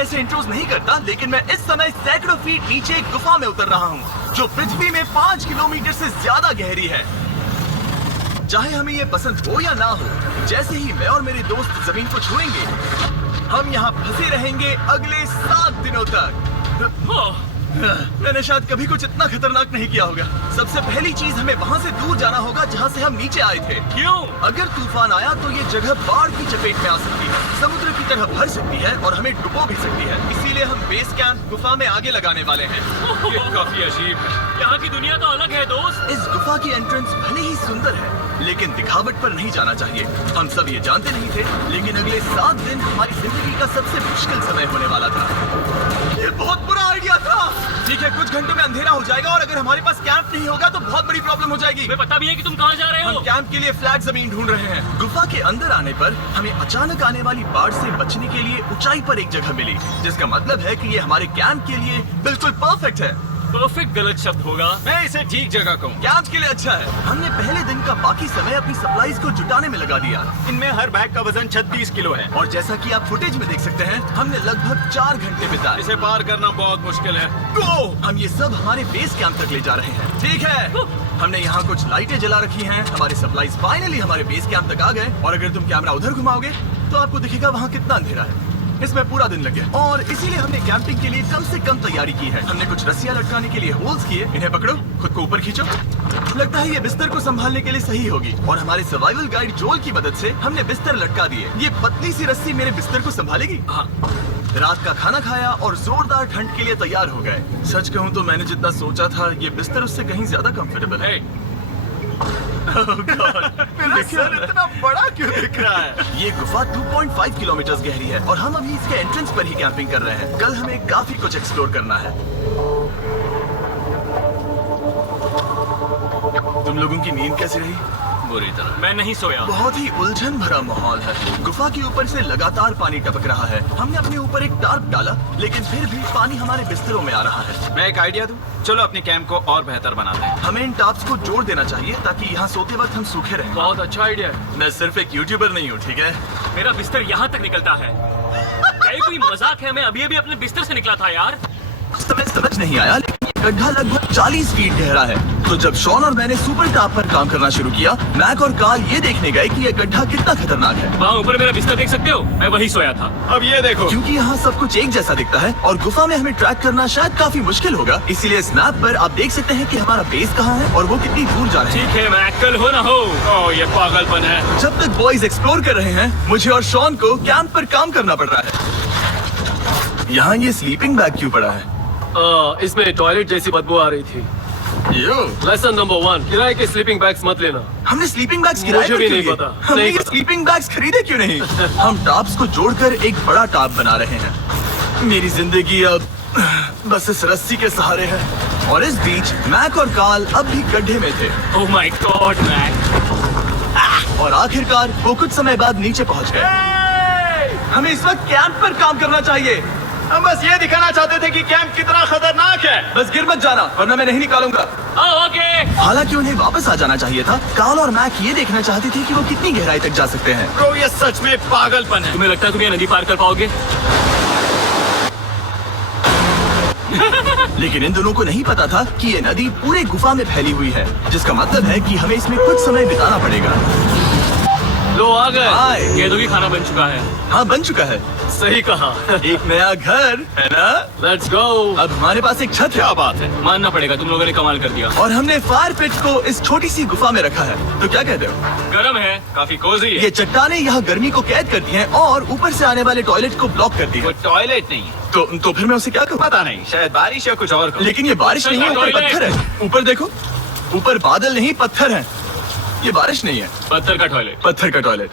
ऐसे इंट्रोज नहीं करता, लेकिन मैं इस समय सैकड़ों फीट नीचे एक गुफा में उतर रहा हूँ जो पृथ्वी में 5 किलोमीटर से ज्यादा गहरी है। चाहे हमें ये पसंद हो या ना हो, जैसे ही मैं और मेरे दोस्त जमीन को छुएंगे, हम यहाँ फंसे रहेंगे अगले 7 दिनों तक। मैंने शायद कभी कुछ इतना खतरनाक नहीं किया होगा। सबसे पहली चीज, हमें वहाँ से दूर जाना होगा जहाँ से हम नीचे आए थे। क्यों? अगर तूफान आया तो ये जगह बाढ़ की चपेट में आ सकती है, समुद्र की तरह भर सकती है और हमें डुबो भी सकती है। इसीलिए हम बेस कैंप गुफा में आगे लगाने वाले हैं। ये काफी अजीब है। यहाँ की दुनिया तो अलग है दोस्त। इस गुफा की एंट्रेंस भले ही सुंदर है, लेकिन दिखावट पर नहीं जाना चाहिए। हम सब ये जानते नहीं थे, लेकिन अगले 7 दिन हमारी जिंदगी का सबसे मुश्किल समय होने वाला था। ये बहुत बुरा आइडिया था। ठीक है, कुछ घंटों में अंधेरा हो जाएगा और अगर हमारे पास कैंप नहीं होगा तो बहुत बड़ी प्रॉब्लम हो जाएगी। तुम्हें पता भी है कि तुम कहाँ जा रहे हो? हम कैंप के लिए फ्लैट जमीन ढूंढ रहे हैं। गुफा के अंदर आने पर हमें अचानक आने वाली बाढ़ से बचने के लिए ऊंचाई पर एक जगह मिली, जिसका मतलब है कि ये हमारे कैंप के लिए बिल्कुल परफेक्ट है। परफेक्ट गलत शब्द होगा। मैं इसे ठीक जगह कहूँ। कैंप के लिए अच्छा है। हमने पहले दिन का बाकी समय अपनी सप्लाईज को जुटाने में लगा दिया। इनमें हर बैग का वजन 36 किलो है। और जैसा कि आप फुटेज में देख सकते हैं, हमने लगभग 4 घंटे बिताए। इसे पार करना बहुत मुश्किल है। हम ये सब हमारे बेस कैंप तक ले जा रहे हैं। ठीक है, हमने यहाँ कुछ लाइटें जला रखी हैं। हमारे सप्लाईज फाइनली हमारे बेस कैंप तक आ गए और अगर तुम कैमरा उधर घुमाओगे तो आपको दिखेगा वहाँ कितना अंधेरा है। इसमें पूरा दिन लग गया और इसीलिए हमने कैंपिंग के लिए कम से कम तैयारी की है। हमने कुछ रस्सियां लटकाने के लिए होल्स किए। इन्हें पकड़ो, खुद को ऊपर खींचो। लगता है ये बिस्तर को संभालने के लिए सही होगी और हमारे सर्वाइवल गाइड जोल की मदद से हमने बिस्तर लटका दिए। ये पतली सी रस्सी मेरे बिस्तर को संभालेगी। हाँ। रात का खाना खाया और जोरदार ठंड के लिए तैयार हो गए। सच कहूँ तो मैंने जितना सोचा था, ये बिस्तर उससे कहीं ज्यादा कंफर्टेबल है। मेरा सर इतना बड़ा क्यों दिख रहा है? ये गुफा 2.5 किलोमीटर गहरी है और हम अभी इसके एंट्रेंस पर ही कैंपिंग कर रहे हैं। कल हमें काफी कुछ एक्सप्लोर करना है। तुम लोगों की नींद कैसी रही? बुरी तरह। मैं नहीं सोया। बहुत ही उलझन भरा माहौल है। गुफा के ऊपर से लगातार पानी टपक रहा है। हमने अपने ऊपर एक टार्प डाला, लेकिन फिर भी पानी हमारे बिस्तरों में आ रहा है। मैं एक आइडिया दूं? चलो अपने कैंप को और बेहतर बनाते हैं। हमें इन टार्प्स को जोड़ देना चाहिए ताकि यहाँ सोते वक्त हम सूखे रहें। बहुत अच्छा आइडिया है। मैं सिर्फ एक यूट्यूबर नहीं हूँ, ठीक है? मेरा बिस्तर यहाँ तक निकलता है। क्या ये कोई मजाक है? मैं अभी अभी अपने बिस्तर से निकला था यार। समझ नहीं आया, लेकिन ये गड्ढा लगभग 40 फीट गहरा है। तो जब शॉन और मैंने सुपर टाप पर काम करना शुरू किया, मैक और कार्ल ये देखने गए कि ये गड्ढा कितना खतरनाक है। वहाँ ऊपर मेरा बिस्तर देख सकते हो? मैं वहीं सोया था। अब ये देखो, क्योंकि यहाँ सब कुछ एक जैसा दिखता है और गुफा में हमें ट्रैक करना शायद काफी मुश्किल होगा, इसीलिए स्नैप पर आप देख सकते हैं कि हमारा बेस कहाँ है और वो कितनी दूर जा रहे हैं। ठीक है, मैं अक्कल हो ना हो। ओह, ये पागलपन है। जब तक बॉयज एक्सप्लोर कर रहे हैं, मुझे और शॉन को कैंप पर काम करना पड़ रहा है। यहाँ ये स्लीपिंग बैग क्यों पड़ा है? इसमें टॉयलेट जैसी बदबू आ रही थी। लेसन नंबर 1, किराए के स्लीपिंग बैग्स मत लेना। हमने स्लीपिंग बैग्स किराए मुझे पर भी क्यों नहीं लिए? पता। हमने नहीं ये पता। स्लीपिंग बैग्स खरीदे क्यों नहीं? हम टॉप्स को जोड़कर एक बड़ा टॉप बना रहे हैं। मेरी जिंदगी अब बस इस रस्सी के सहारे है। और इस बीच मैक और कार्ल अब भी गड्ढे में थे। Oh my god Mac. और आखिरकार वो कुछ समय बाद नीचे पहुंच गए। हमें इस वक्त कैंप पर काम करना चाहिए। हम बस ये दिखाना चाहते थे कि कैंप कितना खतरनाक है। बस गिर मत जाना वरना मैं नहीं निकालूंगा। ओके। हालांकि उन्हें वापस आ जाना चाहिए था। कार्ल और मैक ये देखना चाहते थे कि वो कितनी गहराई तक जा सकते हैं। ब्रो, ये सच में पागलपन है। तुम्हें लगता है तुम ये नदी पार कर पाओगे? लेकिन इन दोनों को नहीं पता था कि ये नदी पूरे गुफा में फैली हुई है, जिसका मतलब है कि हमें इसमें कुछ समय बिताना पड़ेगा। लो आ गए। हाय। गेंदों की खाना बन चुका है। हाँ, बन चुका है। सही कहा। एक नया घर है ना? Let's go. अब हमारे पास एक छत है। क्या बात है। मानना पड़ेगा, तुम लोगों ने कमाल कर दिया। और हमने फायर पिट को इस छोटी सी गुफा में रखा है। तो क्या कहते हो? गरम है, काफी कोजी है। ये चट्टानें यहाँ गर्मी को कैद करती हैं और ऊपर से आने वाले टॉयलेट को ब्लॉक करती वो है। टॉयलेट नहीं है। तो फिर मैं उसे क्या कहूँ? पता नहीं, शायद बारिश या कुछ और। लेकिन ये बारिश नहीं है, ऊपर टॉयलेट। पत्थर है। ऊपर देखो, ऊपर बादल नहीं पत्थर है। ये बारिश नहीं है, पत्थर का टॉयलेट। पत्थर का टॉयलेट।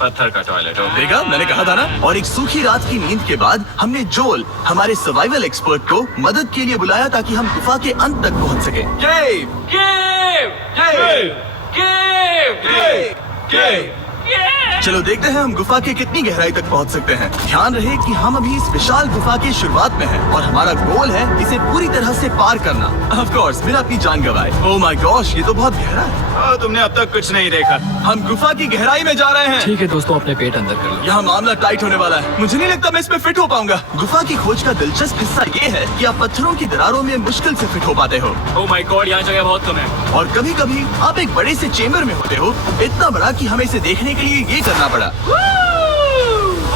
पत्थर का टॉयलेट हो। देखा, मैंने कहा था ना। और एक सूखी रात की नींद के बाद हमने जोल, हमारे सर्वाइवल एक्सपर्ट को मदद के लिए बुलाया ताकि हम गुफा के अंत तक पहुंच सके। केव! केव! केव! केव! केव! केव! केव! चलो देखते हैं हम गुफा के कितनी गहराई तक पहुंच सकते हैं। ध्यान रहे कि हम अभी इस विशाल गुफा की शुरुआत में हैं और हमारा गोल है इसे पूरी तरह से पार करना। ऑफ कोर्स बिना अपनी जान गंवाए। ओह माय गॉश, ये तो बहुत गहरा है। तुमने अब तक कुछ नहीं देखा। हम गुफा की गहराई में जा रहे हैं। ठीक है दोस्तों, अपने पेट अंदर कर लो। यहाँ मामला टाइट होने वाला है। मुझे नहीं लगता मैं इसमें फिट हो पाऊंगा। गुफा की खोज का दिलचस्प हिस्सा ये है कि आप पत्थरों की दरारों में मुश्किल से फिट हो पाते हो ओह माय गॉड, यहाँ जगह बहुत कम है। और कभी कभी आप एक बड़े से चेम्बर में होते हो, इतना बड़ा कि हमें इसे देखने के लिए ये करना पड़ा।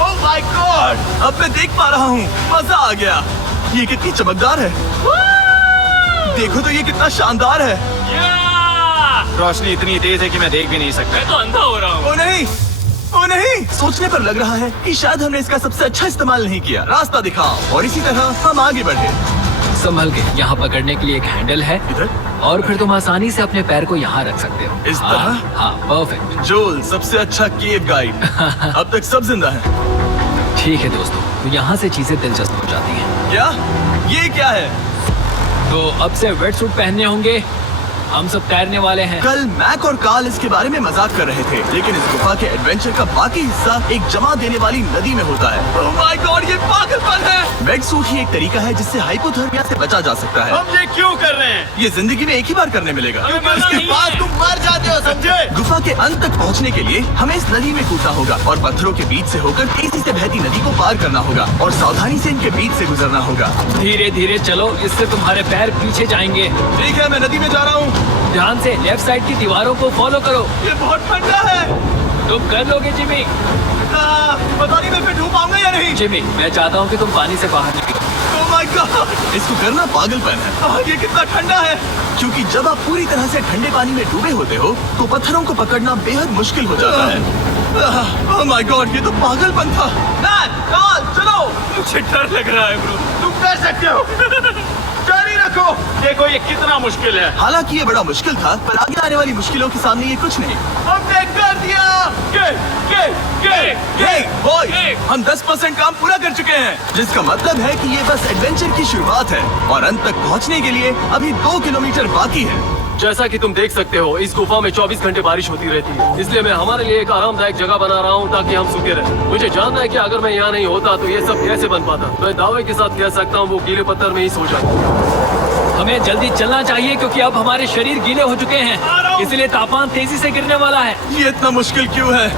ओह माय गॉड, अब मैं देख पा रहा हूँ। मजा आ गया। ये कितनी चमकदार है। देखो तो ये कितना शानदार है। या! रोशनी इतनी तेज है कि मैं देख भी नहीं सकता। मैं तो अंधा हो रहा हूँ। ओ नहीं, ओ नहीं, सोचने पर लग रहा है कि शायद हमने इसका सबसे अच्छा इस्तेमाल नहीं किया। रास्ता दिखाओ। और इसी तरह हम आगे बढ़े। संभल के। यहाँ पकड़ने के लिए एक हैंडल है इधर और फिर तुम आसानी से अपने पैर को यहाँ रख सकते हो। इस तरह? हाँ, परफेक्ट। जोल सबसे अच्छा केव गाइड। अब तक सब जिंदा है। ठीक है दोस्तों, तो यहाँ से चीजें दिलचस्प हो जाती हैं। क्या? ये क्या है? तो अब से वेट सूट पहनने होंगे। हम सब तैरने वाले हैं। कल मैक और कार्ल इसके बारे में मजाक कर रहे थे, लेकिन इस गुफा के एडवेंचर का बाकी हिस्सा एक जमा देने वाली नदी में होता है। ओह माय गॉड, ये पागलपन है। वेट सूट ही एक तरीका है जिससे हाइपोथर्मिया से बचा जा सकता है। हम ये क्यों कर रहे हैं? ये जिंदगी में एक ही बार करने मिलेगा। क्योंकि उसके बाद तुम मर जाते हो, समझे? गुफा के अंत तक पहुंचने के लिए हमें इस नदी में कूदना होगा और पत्थरों के बीच से होकर तेजी से बहती नदी को पार करना होगा और सावधानी से इनके बीच से गुजरना होगा। धीरे धीरे चलो, इससे तुम्हारे पैर पीछे जाएंगे। ठीक है, मैं नदी में जा रहा हूँ। ध्यान से लेफ्ट साइड की दीवारों को फॉलो करो। ये बहुत ठंडा है। तुम कर लोगे जिमी। पता नहीं मैं फिट हो पाऊंगा या नहीं। जिमी, मैं चाहता हूँ कि तुम पानी से बाहर निकलो। ओह माय गॉड, इसको करना पागलपन है। ये कितना ठंडा है। क्योंकि जब आप पूरी तरह से ठंडे पानी में डूबे होते हो तो पत्थरों को पकड़ना बेहद मुश्किल हो जाता है। ओह माय गॉड, ये तो पागलपन था। चलो। मुझे डर लग रहा है ब्रो। तुम कर सकते हो। जारी रखो। देखो ये कितना मुश्किल है। हालांकि ये बड़ा मुश्किल था, पर आगे आने वाली मुश्किलों के सामने ये कुछ नहीं। हमने कर दिया। बॉय, हम 10% काम पूरा कर चुके हैं, जिसका मतलब है कि ये बस एडवेंचर की शुरुआत है और अंत तक पहुंचने के लिए अभी 2 किलोमीटर बाकी है। जैसा कि तुम देख सकते हो, इस गुफा में 24 घंटे बारिश होती रहती है। इसलिए मैं हमारे लिए एक आरामदायक जगह बना रहा हूँ ताकि हम सूखे रहें। मुझे जानना है कि अगर मैं यहाँ नहीं होता तो ये सब कैसे बन पाता। मैं दावे के साथ कह सकता हूँ वो गीले पत्थर में ही सो जाता। हमें जल्दी चलना चाहिए क्योंकि अब हमारे शरीर गीले हो चुके हैं, इसलिए तापमान तेजी से गिरने वाला है। ये इतना मुश्किल क्यों है?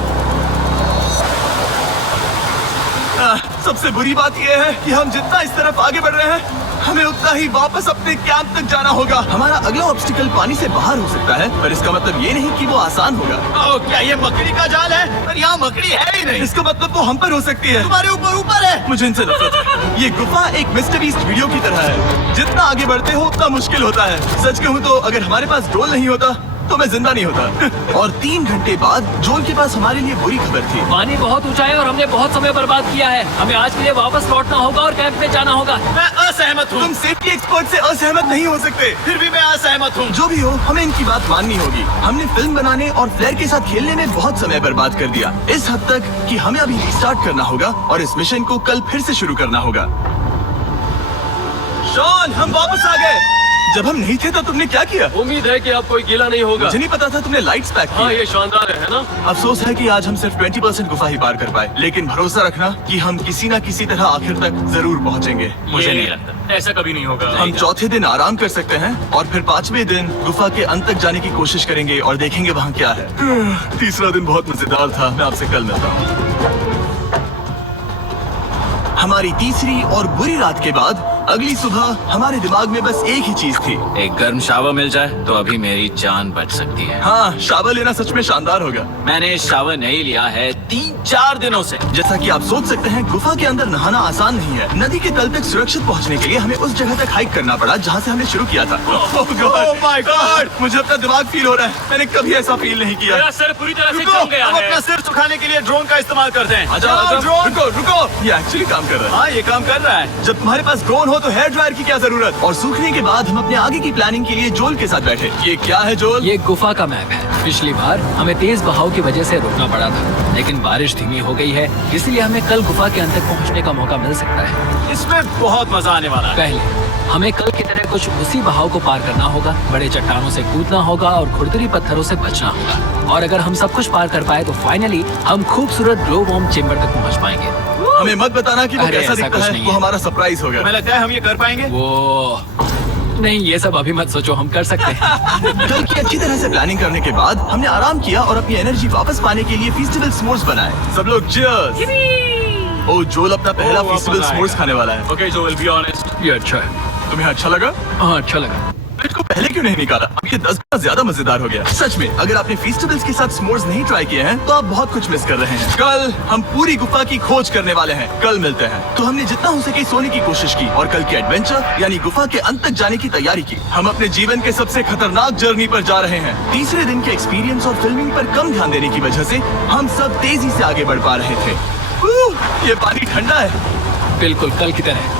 सबसे बुरी बात यह है कि हम जितना इस तरफ आगे बढ़ रहे हैं, हमें उतना ही वापस अपने कैंप तक जाना होगा। हमारा अगला ऑब्स्टिकल पानी से बाहर हो सकता है, पर इसका मतलब ये नहीं कि वो आसान होगा। क्या ये मकड़ी का जाल है? पर यहाँ मकड़ी है ही नहीं। इसका मतलब वो हम पर हो सकती है। तुम्हारे ऊपर है। मुझे इनसे नफरत है। ये गुफा एक मिस्टर बीस्ट वीडियो की तरह है। जितना आगे बढ़ते हो उतना मुश्किल होता है। सच कहूँ तो अगर हमारे पास ड्रोन नहीं होता तो मैं जिंदा नहीं होता। और 3 घंटे बाद जोन के पास हमारे लिए बुरी खबर थी। पानी बहुत ऊंचा है और हमने बहुत समय बर्बाद किया है। हमें आज के लिए वापस लौटना होगा और कैंप में जाना होगा। मैं असहमत हूँ। तुम सेफ्टी एक्सपर्ट से असहमत नहीं हो सकते। फिर भी मैं असहमत हूँ। जो भी हो, हमें इनकी बात माननी होगी। हमने फिल्म बनाने और फ्लेयर के साथ खेलने में बहुत समय बर्बाद कर दिया, इस हद तक कि हमें अभी रिस्टार्ट करना होगा और इस मिशन को कल फिर से शुरू करना होगा। शॉन, हम वापस आ गए। जब हम नहीं थे तो तुमने क्या किया? उम्मीद है कि अब कोई गीला नहीं होगा। मुझे नहीं पता था तुमने लाइट्स पैक हाँ, की। ये शानदार है ना? अफसोस है कि आज हम सिर्फ 20% गुफा ही पार कर पाए, लेकिन भरोसा रखना कि हम किसी न किसी तरह आखिर तक जरूर पहुंचेंगे। मुझे नहीं लगता ऐसा कभी नहीं होगा। हम चौथे दिन आराम कर सकते हैं और फिर 5वें दिन गुफा के अंत तक जाने की कोशिश करेंगे और देखेंगे वहाँ क्या है। तीसरा दिन बहुत मजेदार था। मैं आपसे कल मिलता हूँ। हमारी तीसरी और बुरी रात के बाद अगली सुबह हमारे दिमाग में बस एक ही चीज थी। एक गर्म शावर मिल जाए तो अभी मेरी जान बच सकती है। हाँ, शावर लेना सच में शानदार होगा। मैंने शावर नहीं लिया है 3-4 दिनों से। जैसा कि आप सोच सकते हैं, गुफा के अंदर नहाना आसान नहीं है। नदी के तल तक सुरक्षित पहुंचने के लिए हमें उस जगह तक हाइक करना पड़ा जहां से हमने शुरू किया था। Oh my God! मुझे अपना दिमाग फील हो रहा है। मैंने कभी ऐसा फील नहीं किया। मेरा सर पूरी तरह से रुको, जम गया हम अपना है। सिर सुखाने के लिए ड्रोन का इस्तेमाल करते हैं। आजा, चलाओ आजा, ड्रोन। रुको रुको, ये एक्चुअली काम कर रहा है। हाँ, ये काम कर रहा है। जब तुम्हारे पास ड्रोन हो हो तो हेयर ड्रायर की क्या जरूरत। और सूखने के बाद हम अपने आगे की प्लानिंग के लिए जोल के साथ बैठे। ये क्या है जोल? ये गुफा का मैप है। पिछली बार हमें तेज बहाव की वजह से रुकना पड़ा था, लेकिन बारिश धीमी हो गई है, इसलिए हमें कल गुफा के अंत तक पहुंचने का मौका मिल सकता है। इसमें बहुत मजा आने वाला है। पहले हमें कल की तरह कुछ उसी बहाव को पार करना होगा, बड़े चट्टानों से कूदना होगा और खुरदरी पत्थरों से बचना होगा। और अगर हम सब कुछ पार कर पाए तो फाइनली हम खूबसूरत ग्लो वॉर्म चेम्बर तक पहुंच पाएंगे। हमें मत बताना कि वो अरे, कैसा ऐसा दिखता कुछ है, नहीं वो है। हमारा सरप्राइज होगा। हमें लगता है हम ये कर पाएंगे। वो नहीं, ये सब अभी मत सोचो, हम कर सकते हैं। कल की अच्छी तरह से प्लानिंग करने के बाद हमने आराम किया और अपनी एनर्जी वापस पाने के लिए फेस्टिवल स्मोर्स बनाए। सब लोग cheers! ओ जोल अपना पहला वो फेस्टिवल वापस स्मोर्स आएगा। खाने वाला है। Okay Joel, be honest. ये अच्छा है। तुम्हें अच्छा लगा? हाँ, अच्छा लगा। इसको पहले क्यों नहीं निकाला? अब ये 10 गुना ज्यादा मजेदार हो गया। सच में अगर आपने फेस्टिवल्स के साथ स्मोर्स नहीं ट्राई किए हैं तो आप बहुत कुछ मिस कर रहे हैं। कल हम पूरी गुफा की खोज करने वाले हैं। कल मिलते हैं। तो हमने जितना हो सके सोने की कोशिश की और कल की एडवेंचर यानी गुफा के अंत तक जाने की तैयारी की। हम अपने जीवन के सबसे खतरनाक जर्नी पर जा रहे हैं। तीसरे दिन के एक्सपीरियंस और फिल्मिंग पर कम ध्यान देने की वजह से हम सब तेजी से आगे बढ़ पा रहे थे। ये पानी ठंडा है। बिल्कुल कल की तरह।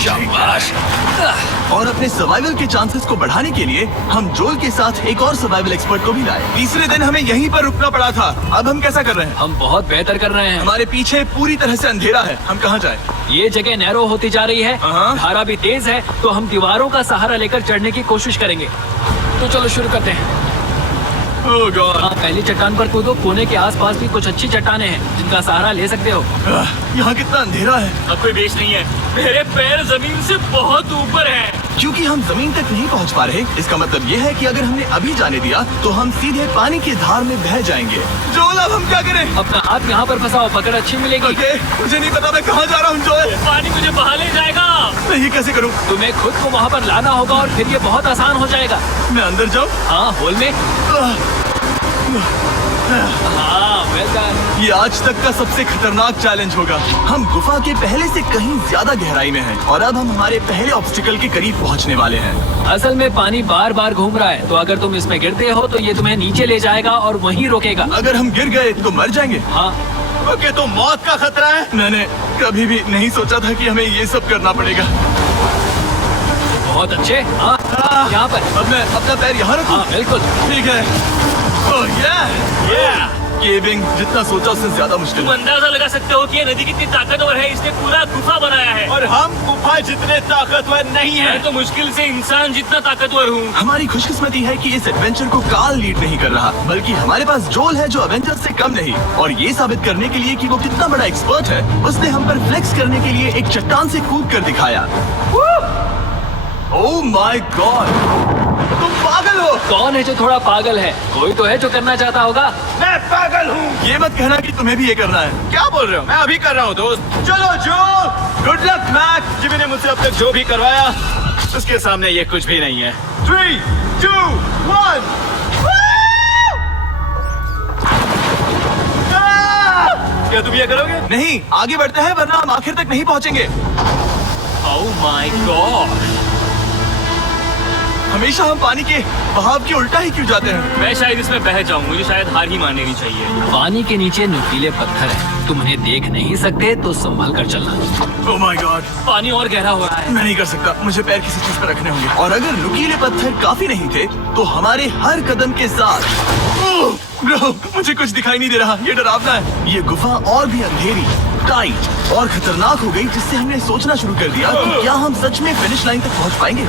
शाबाश। और अपने सर्वाइवल के चांसेस को बढ़ाने के लिए हम जोल के साथ एक और सर्वाइवल एक्सपर्ट को भी लाए। तीसरे दिन हमें यहीं पर रुकना पड़ा था। अब हम कैसा कर रहे हैं? हम बहुत बेहतर कर रहे हैं। हमारे पीछे पूरी तरह से अंधेरा है। हम कहाँ जाएं? ये जगह नैरो होती जा रही है, हाँ। धारा भी तेज है, तो हम दीवारों का सहारा लेकर चढ़ने की कोशिश करेंगे। तो चलो शुरू करते हैं। ओह गॉड। हाँ, पहली चट्टान पर कूदो। कोने के आसपास भी कुछ अच्छी चट्टानें हैं जिनका सहारा ले सकते हो। यहाँ कितना अंधेरा है। अब कोई बेस नहीं है, मेरे पैर जमीन से बहुत ऊपर हैं। क्योंकि हम जमीन तक नहीं पहुँच पा रहे, इसका मतलब ये है कि अगर हमने अभी जाने दिया तो हम सीधे पानी की धार में बह जाएंगे। जोल अब हम क्या करें? अपना हाथ यहाँ पर फंसाओ, पकड़ अच्छी मिलेगी। ओके, मुझे नहीं पता मैं कहाँ जा रहा हूँ जोल। पानी मुझे बहा ले जाएगा। मैं ये कैसे करूँ? तुम्हें खुद को वहाँ पर लाना होगा और फिर ये बहुत आसान हो जाएगा। मैं अंदर जाऊँ? हाँ, होल में। हाँ, वेल डन। ये आज तक का सबसे खतरनाक चैलेंज होगा। हम गुफा के पहले से कहीं ज्यादा गहराई में हैं और अब हम हमारे पहले ऑब्स्टिकल के करीब पहुंचने वाले हैं। असल में पानी बार बार घूम रहा है, तो अगर तुम इसमें गिरते हो तो ये तुम्हें नीचे ले जाएगा और वहीं रोकेगा। अगर हम गिर गए तो मर जाएंगे। हाँ, ओके, तो मौत का खतरा है। मैंने कभी भी नहीं सोचा था कि हमें ये सब करना पड़ेगा। बहुत अच्छे। हाँ, यहाँ पर। अब मैं अपना पैर यहाँ रखूँ? हाँ, बिल्कुल। ठीक है। ओह केविंग जितना सोचा उससे ज्यादा मुश्किल तुम है। अंदाजा लगा सकते हो कि ये नदी कितनी ताकतवर है। इसने पूरा गुफा बनाया है और हम गुफा जितने ताकतवर नहीं है। मैं तो मुश्किल से इंसान जितना ताकतवर हूँ। हमारी खुशकिस्मती है कि इस एडवेंचर को काल लीड नहीं कर रहा, बल्कि हमारे पास जोल है जो एवेंजर्स से कम नहीं। और ये साबित करने के लिए कि वो कितना बड़ा एक्सपर्ट है, उसने हम पर फ्लेक्स करने के लिए एक चट्टान से कूद कर दिखाया। ओह माय गॉड, तुम पागल हो। कौन है जो थोड़ा पागल है? कोई तो है जो करना चाहता होगा। मैं पागल हूँ। ये मत कहना कि तुम्हें भी ये करना है। क्या बोल रहे हो? मैं अभी कर रहा हूँ दोस्त। चलो जो, गुड लक मैक। जिमी ने मुझसे अब तक जो भी करवाया उसके सामने ये कुछ भी नहीं है। 3, 2, 1। क्या तुम ये करोगे? नहीं, आगे बढ़ते हैं वरना हम आखिर तक नहीं पहुंचेंगे। ओह माय गॉड, हमेशा हम पानी के बहाव के उल्टा ही क्यों जाते हैं? मैं शायद इसमें बह जाऊँ। मुझे शायद हार ही मान लेनी चाहिए। पानी के नीचे नुकीले पत्थर हैं। तुम उन्हें देख नहीं सकते तो संभल कर चलना। ओह माय गॉड, पानी और गहरा हो रहा है। मैं नहीं कर सकता। मुझे पैर किसी चीज पर रखने होंगे। और अगर नुकीले पत्थर काफी नहीं थे तो हमारे हर कदम के साथ ब्रो, मुझे कुछ दिखाई नहीं दे रहा। ये डरावना है। ये गुफा और भी अंधेरी, टाइट और खतरनाक हो गई, जिससे हमने सोचना शुरू कर दिया कि क्या हम सच में फिनिश लाइन तक पहुंच पाएंगे।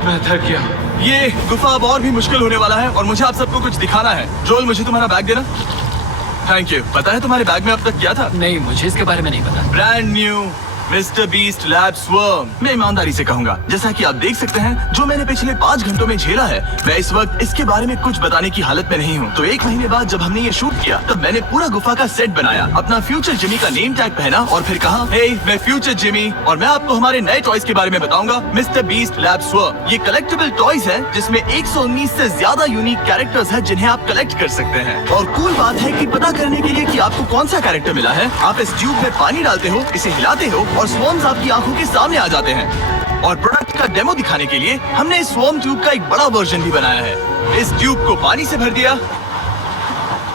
मैं थक गया। ये गुफा अब और भी मुश्किल होने वाला है और मुझे आप सबको कुछ दिखाना है। जोल, मुझे तुम्हारा बैग देना। Thank you. पता है तुम्हारे बैग में अब तक क्या था? नहीं, मुझे इसके बारे में नहीं पता। Brand new mister beast lab swarm. मैं ईमानदारी से कहूंगा, जैसा कि आप देख सकते हैं, जो मैंने पिछले 5 घंटों में झेला है, मैं इस वक्त इसके बारे में कुछ बताने की हालत में नहीं हूँ। तो 1 महीने बाद जब हमने ये शूट किया तब मैंने पूरा गुफा का सेट बनाया, अपना फ्यूचर जिमी का नेम टैग पहना और फिर कहा, हे मैं फ्यूचर जिमी और मैं आपको हमारे नए टॉयज के बारे में बताऊंगा, मिस्टर बीस्ट लैब स्वर्म। ये कलेक्टेबल टॉयज है जिसमें 119 से ज्यादा यूनिक कैरेक्टर्स है जिन्हें आप कलेक्ट कर सकते हैं। और कूल बात है कि पता करने के लिए कि आपको कौन सा कैरेक्टर मिला है, आप इस ट्यूब में पानी डालते हो, इसे हिलाते हो और स्वर्म्स आपकी आंखों के सामने आ जाते हैं। और प्रोडक्ट का डेमो दिखाने के लिए हमने इस स्वॉर्म ट्यूब का एक बड़ा वर्जन भी बनाया है। इस ट्यूब को पानी से भर दिया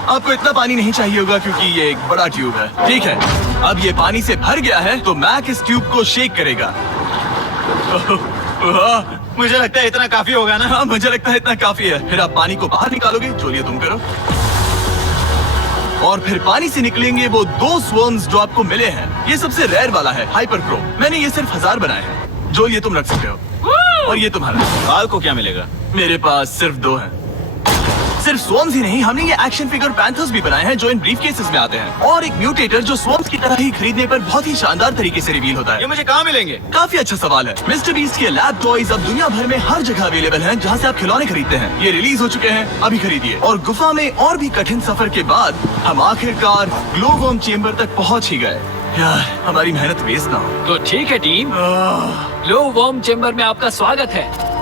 आपको इतना पानी नहीं चाहिए होगा क्योंकि ये एक बड़ा ट्यूब है। ठीक है, अब ये पानी से भर गया है तो मैक इस ट्यूब को शेक करेगा। मुझे लगता है इतना काफी होगा ना। हाँ, मुझे लगता है इतना काफी है। फिर आप पानी को बाहर निकालोगे, जो ये तुम करो, और फिर पानी से निकलेंगे वो 2 स्वर्म्स जो आपको मिले हैं। ये सबसे रेयर वाला है, हाइपर प्रो। मैंने ये सिर्फ 1000 बनाए हैं। जो ये तुम रख सकते हो, और ये तुम्हारा। बाल को क्या मिलेगा? मेरे पास सिर्फ 2 हैं। सिर्फ स्वॉर्म्स ही नहीं, हमने ये एक्शन फिगर पैंथर्स भी बनाए हैं जो इन ब्रीफकेसेस में आते हैं, और एक म्यूटेटर जो स्वॉर्म्स की तरह ही खरीदने पर बहुत ही शानदार तरीके से रिवील होता ये है। मुझे कहाँ मिलेंगे? काफी अच्छा सवाल है। मिस्टर बीस्ट के लैब टॉयज अब दुनिया भर में हर जगह अवेलेबल हैं जहां से आप खिलौने खरीदते हैं। ये रिलीज हो चुके हैं, अभी खरीदिए। और गुफा में और भी कठिन सफर के बाद हम आखिरकार ग्लो वर्म चेम्बर तक पहुंच ही गए। यार, हमारी मेहनत वेस्ट ना हो। तो ठीक है टीम, ग्लो वर्म चेम्बर में आपका स्वागत है।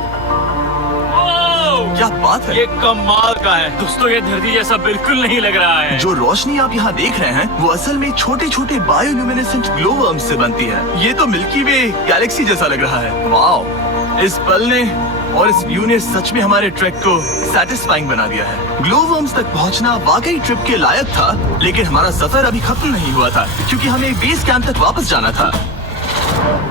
क्या बात है! ये कमाल का है। दोस्तों ये धरती जैसा बिल्कुल नहीं लग रहा है। जो रोशनी आप यहाँ देख रहे हैं वो असल में छोटे छोटे बायोल्यूमिनेसेंट ग्लो वर्म्स से बनती है। ये तो मिल्की वे गैलेक्सी जैसा लग रहा है। वाओ! इस पल ने और इस व्यू ने सच में हमारे ट्रैक को सैटिस्फाइंग बना दिया है। ग्लो वर्म्स तक पहुँचना वाकई ट्रिप के लायक था, लेकिन हमारा सफर अभी खत्म नहीं हुआ था क्योंकि हमें बेस कैंप तक वापस जाना था।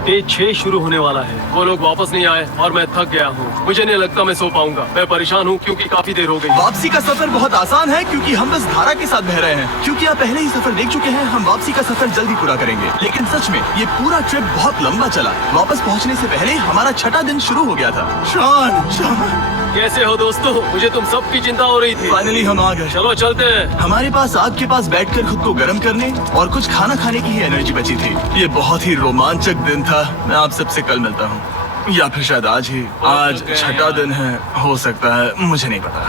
डे 6 शुरू होने वाला है। वो लोग वापस नहीं आए और मैं थक गया हूँ। मुझे नहीं लगता मैं सो पाऊंगा। मैं परेशान हूँ क्योंकि काफी देर हो गई। वापसी का सफर बहुत आसान है क्योंकि हम बस धारा के साथ बह रहे हैं। क्योंकि आप पहले ही सफर देख चुके हैं, हम वापसी का सफर जल्दी पूरा करेंगे। लेकिन सच में ये पूरा ट्रिप बहुत लंबा चला। वापस पहुंचने से पहले हमारा 6वां दिन शुरू हो गया था। शॉन, कैसे हो दोस्तों? मुझे तुम सबकी चिंता हो रही थी। फाइनली हम आ गए। चलो चलते हैं। हमारे पास आग के पास बैठकर खुद को गर्म करने और कुछ खाना खाने की ही एनर्जी बची थी। ये बहुत ही रोमांचक दिन था। मैं आप सबसे कल मिलता हूँ, या फिर शायद आज ही। आज 6वां दिन है, हो सकता है, मुझे नहीं पता।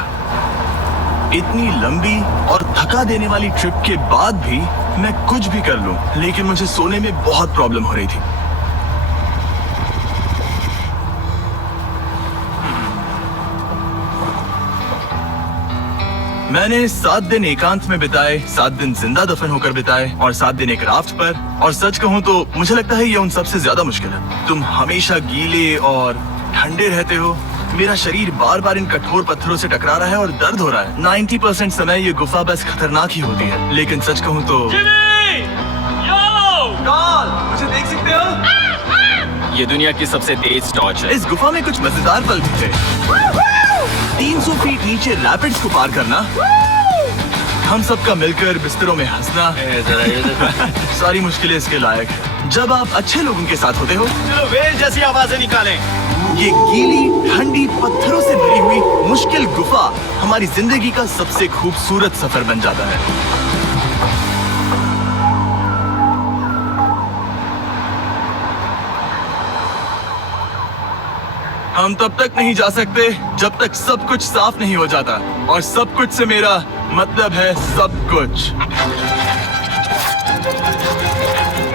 इतनी लंबी और थका देने वाली ट्रिप के बाद भी मैं कुछ भी कर लूं, लेकिन मुझे सोने में बहुत प्रॉब्लम हो रही थी। मैंने 7 दिन एकांत में बिताए, 7 दिन जिंदा दफन होकर बिताए, और 7 दिन एक राफ्ट पर। और सच कहूँ तो मुझे लगता है ये उन सबसे ज्यादा मुश्किल है। तुम हमेशा गीले और ठंडे रहते हो। मेरा शरीर बार बार इन कठोर पत्थरों से टकरा रहा है और दर्द हो रहा है। 90% समय ये गुफा बस खतरनाक ही होती है। लेकिन सच कहूँ तो कार्ल, मुझे देख सकते हो? ये दुनिया की सबसे तेज टॉर्च है। इस गुफा में कुछ मजेदार पल भी थे। 300 फीट नीचे रैपिड्स को पार करना, हम सबका मिलकर बिस्तरों में हंसना, सारी मुश्किलें इसके लायक है जब आप अच्छे लोगों के साथ होते हो। चलो वेल जैसी आवाजें निकालें। ये गीली ठंडी पत्थरों से भरी हुई मुश्किल गुफा हमारी जिंदगी का सबसे खूबसूरत सफर बन जाता है। हम तब तक नहीं जा सकते जब तक सब कुछ साफ नहीं हो जाता, और सब कुछ से मेरा मतलब है सब कुछ।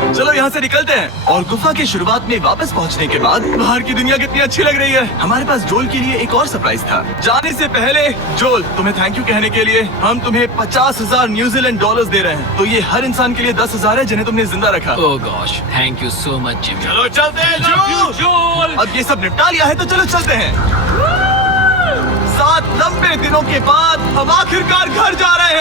चलो यहाँ से निकलते हैं। और गुफा के शुरुआत में वापस पहुँचने के बाद बाहर की दुनिया कितनी अच्छी लग रही है। हमारे पास जोल के लिए एक और सरप्राइज था। जाने से पहले जोल, तुम्हें थैंक यू कहने के लिए हम तुम्हें 50,000 न्यूजीलैंड डॉलर्स दे रहे हैं। तो ये हर इंसान के लिए 10,000 है जिन्हें तुमने जिंदा रखा। Oh gosh, thank you so much Jimmy. चलो चलते हैं जो। अब ये सब निपटा लिया है तो चलो चलते हैं। 7 लंबे दिनों के बाद हम आखिरकार घर जा रहे हैं।